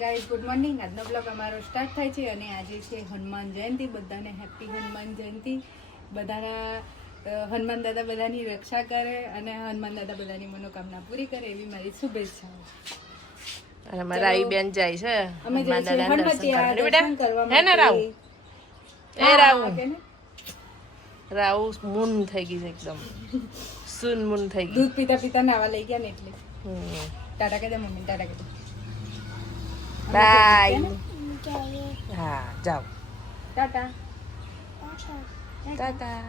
Guys good morning. આજનો blog અમારો start થાય છે અને આજે છે હનુમાન જયંતિ. બધાને હેપી હનુમાન જયંતિ. બધાના હનુમાન દાદા બધાની રક્ષા કરે અને હનુમાન દાદા બધાની મનોકામના પૂરી કરે એવી મારી શુભેચ્છાઓ. અને મારા આઈ બેન જાય છે અમે જઈએ છીએ હનુમતિયા દર્શન કરવા હે ને રાવ એ રાવ કે ને રાવ મૂન થઈ ગઈ છે એકદમ સુન મૂન થઈ ગઈ. દૂધ પીતા પીતા નાવા લઈ ગયા ને એટલે ટાટા કહી દે મમ્મી, ટાટા કહી દે. બાય. હા જાઓ ટાટા ટાટા.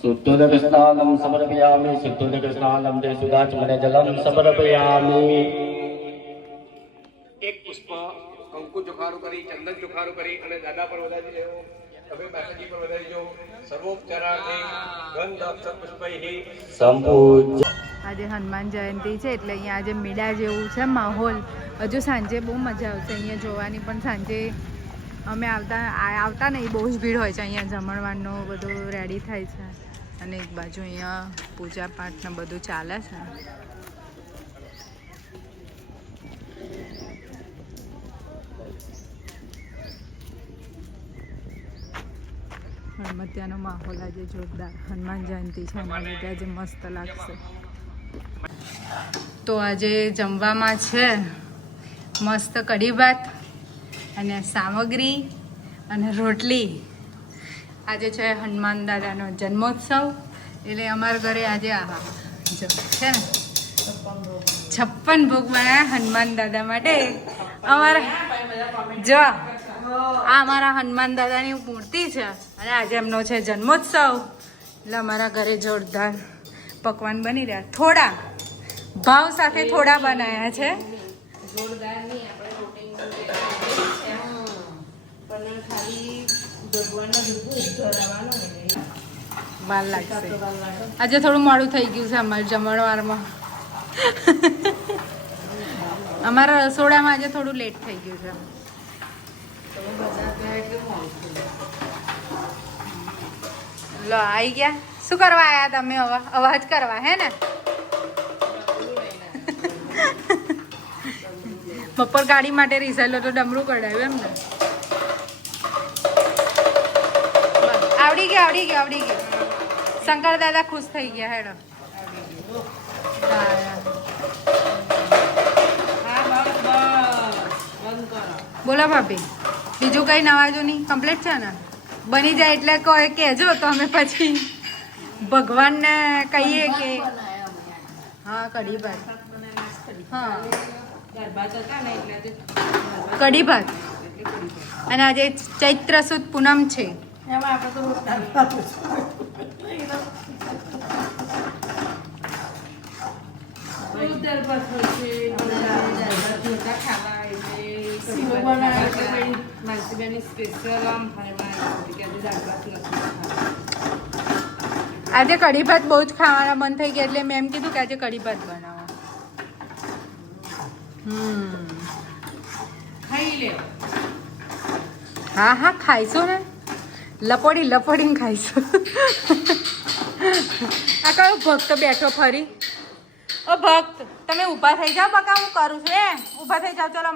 शुद्धोदकस्नानं समर्पयामि शुद्धोदकस्नानं ते सुदाचमने जलं समर्पयामि. એક પુષ્પ કંકુ ચોખારું કરી ચંદન ચોખારું કરી અને દાદા પર વધારી દેવો, તમે માતાજી પર વધારી જો. સર્વોપચારાર્થે ગંધ અક્ષર પુષ્પૈઃ સંપૂજ્ય. આજે હનુમાન જયંતિ છે એટલે અહીંયા આજે મેળા જેવું છે માહોલ. હજુ સાંજે બહુ મજા આવશે અહીંયા જોવાની, પણ સાંજે અમે આવતા નહીં, બહુ જ ભીડ હોય છે અહીંયા. જમણવારનું બધું રેડી થાય છે અને એક બાજુ અહીંયા પૂજા પાઠ ને બધું ચાલે છે. હનુમતિયાનો માહોલ આજે જોરદાર. હનુમાન જયંતિ છે એના લીધે આજે મસ્ત લાગશે. તો આજે જમવામાં છે મસ્ત કઢી ભાત અને સામગ્રી અને રોટલી. આજે છે હનુમાન દાદાનો જન્મોત્સવ એટલે અમારા ઘરે આજે આહા જો છે ને 56 ભોગ બનાવ્યા હનુમાન દાદા માટે. અમારા જો આ અમારા હનુમાન દાદાની મૂર્તિ છે અને આજે એમનો છે જન્મોત્સવ એટલે અમારા ઘરે જોરદાર પકવાન બની રહ્યા. થોડા ભાવ સાથે થોડા બનાવ્યા છે. જોરદાર નહીં આપણે રૂટીન પણ ખાલી વાર લાગશે. આજે થોડું મોડું થઈ ગયું છે અમારે જમણવારમાં. અમારા રસોડામાં આજે થોડું લેટ થઈ ગયું છે. લો આવી ગયા. શું કરવા આવ્યા તમે? હવે અવાજ કરવા હે ને? બપોર ગાડી માટે રીસેલો તો ડમરું કઢાવ્યું એમ ને? આવડી ગયું. શંકર દાદા ખુશ થઈ ગયા. હેડો બોલો ભાભી, બીજું કઈ નવાજો નહીં? કમ્પ્લીટ છે ને? બની જાય એટલે કોઈ કહેજો તો અમે પછી ભગવાનને કહીએ કે હા કઢી ભાત. હા કઢી ભાત. અને આજે ચૈત્ર સુદ પૂનમ છે. આજે કઢી ભાત બહુ જ ખાવાના મન થઈ ગયા એટલે મેં એમ કીધું કે આજે કઢી ભાત બનાવો. હા ખાઈશું ને, લપોડીને ખાઈશું. આ કયો ભક્ત બેઠો ફરી? ઓ ભક્ત તમે ઊભા થઈ જાઓ, બકા હું કરું છું. ઊભા થઈ જાઓ. ચલો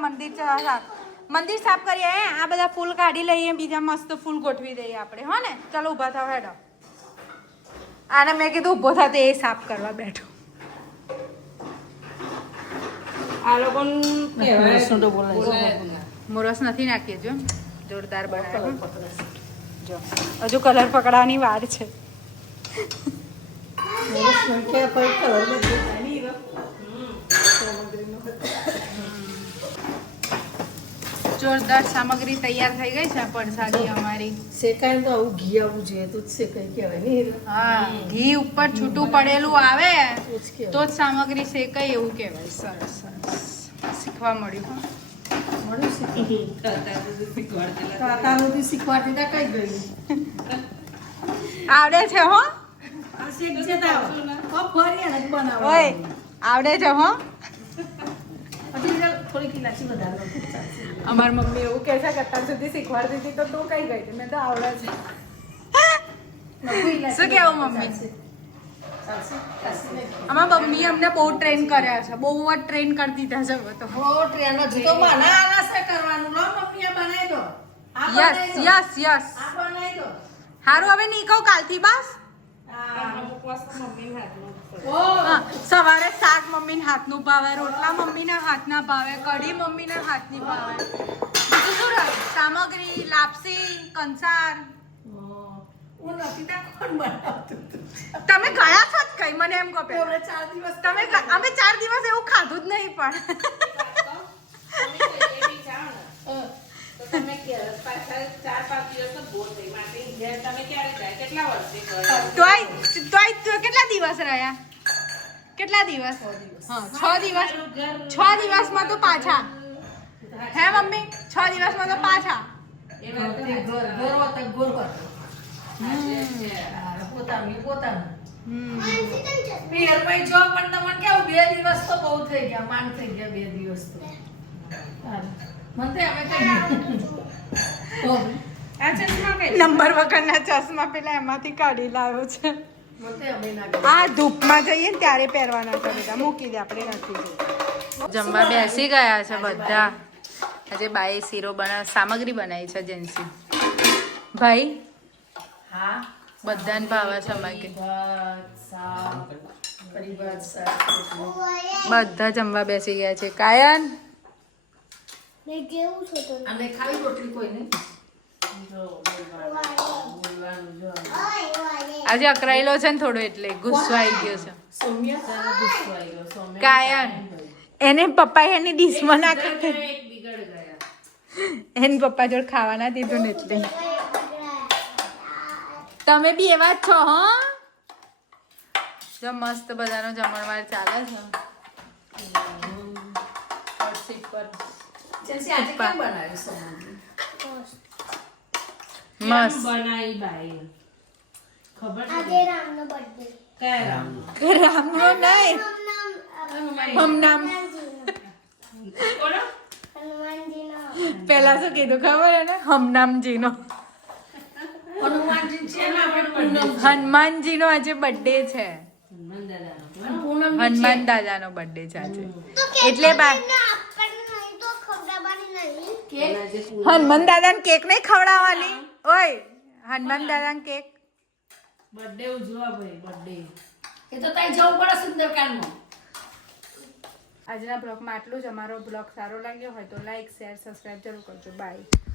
મંદિર સાફ કરીએ. આ બધા ફૂલ કાઢી લઈએ, બીજા મસ્ત ફૂલ ગોઠવી દઈએ આપણે. હો ને? ચલો ઊભા થાવ. હેડો. આને મેં કીધું ઊભો થતો એ સાફ કરવા બેઠો. આ લોકો મોરસ નથી નાખીએ. જો જોરદાર બનાવ્યો. જો હજુ કલર પકડવાની વાર છે. જોરદાર સામગ્રી તૈયાર થઈ ગઈ છે. પડસાદી અમારી શેકાય તો આવું ઘી આવવું જોઈએ તો જ શેકાય કહેવાય ને. હા ઘી ઉપર છૂટું પડેલું આવે તો જ સામગ્રી શેકાય એવું કહેવાય. સરસ શીખવા મળ્યું. શીખવાડતી કઈ ગયું આવડે છે હો. ફરી ઓય આવડે છે હો. થોડીક ઇલાચી વધારે નાખો, ચાલશે. અમારી મમ્મી એવું કહે છે કે અત્યાર સુધી શીખવાડતી હતી તો તું કઈ ગઈ હતી મેં તો આવડે છે નાખો ઇલાચી શું કહેવું વધારે, મમ્મી? ચાલશે. ચાલશે? ચાલશે ને? અમારા મમ્મી અમને બહુ ટ્રેન કર્યા છે બહુ જ ટ્રેન કરી દીધા છે હવે તો હો, ટ્રેન જ તો મને આલસ છે કરવાનું. લો મમ્મી, આ બનાવી દો. આ યસ બનાવી દો. યસ યસ આ બનાવી દો. હારું હવે નહીં કહું કાલથી બસ હા, સવારે શાક મમ્મીના હાથનું ભાવે રોટલા મમ્મીના હાથના ભાવે કઢી મમ્મીના હાથની ભાવે બીજું શું રહે સામગ્રી લાપસી કંસાર હું નથી ત્યાં કોણ બનાવતું હતું? તમે ગયા છો જ કઈ મને એમ કહો પહેલા. આપણે 4 દિવસ તમે અમે 4 દિવસ એવું ખાધું જ નહીં પણ તોય કેટલા દિવસ રહ્યા કેટલા દિવસ હા 6 દિવસ 6 દિવસમાં તો પાછા હે મમ્મી 6 દિવસમાં તો પાછા પિયરમાં જો પણ તમને કેવું 2 દિવસ તો બહુ થઈ ગયા, માંડ થઈ ગયા 2 દિવસ તો. મને તો અમે કઈ નંબર વગરના ચશ્મા પેલા એમાંથી કાઢી લાવ્યો છે મને અમે ના આ ધૂપમાં જઈએ ને ત્યારે પહેરવાના છે બધા મૂકી દે આપણે નથી જમવા બેસી ગયા છે બધા આજે બાએ શીરો સામગ્રી બનાવી છે જેન્સી ભાઈ હા બધાને ભાવે છે સામગ્રી કઢી ભાત શાક બધા જમવા બેસી ગયા છે કાયન અને ખાલી રોટલી કોઈ નહીં. આજે અકરાયેલો છે ને થોડો એટલે ગુસ્સો આવી ગયો છે સૌમ્યા કાયન એને પપ્પા એની ડીશમાં નાખે એને પપ્પા જોડે ખાવાના દીધું ને એટલે તમે બી એવા જ છો હા જો મસ્ત બધાનો જમણવાર ચાલે છે વોટ્સએપ પર જેન્સી આજે કેમ બનાવ્યું સમોસા? મસ્ત બનાવી બાઈ ખબર રામનો નહીં હમનામ પેલા શું કીધું ખબર હે ને હમનામજીનો હનુમાનજી છે ને આપણે પૂનમ હનુમાનજીનો આજે બર્થડે છે પૂનમ હનુમાન દાદાનો બર્થડે છે આજે એટલે હનુમાન દાદાને કેક નહીં ખવડાવવાની ઓય હનુમાન દાદાને કેક બર્થડે ઉજવા ભાઈ બર્થડે એ તો ત્યાં જવું પડે સુંદરકાંડમાં. આજના બ્લોગમાં આટલું જ અમારો બ્લોગ સારો લાગ્યો હોય તો લાઈક શેર સબસ્ક્રાઇબ જરૂર કરજો બાય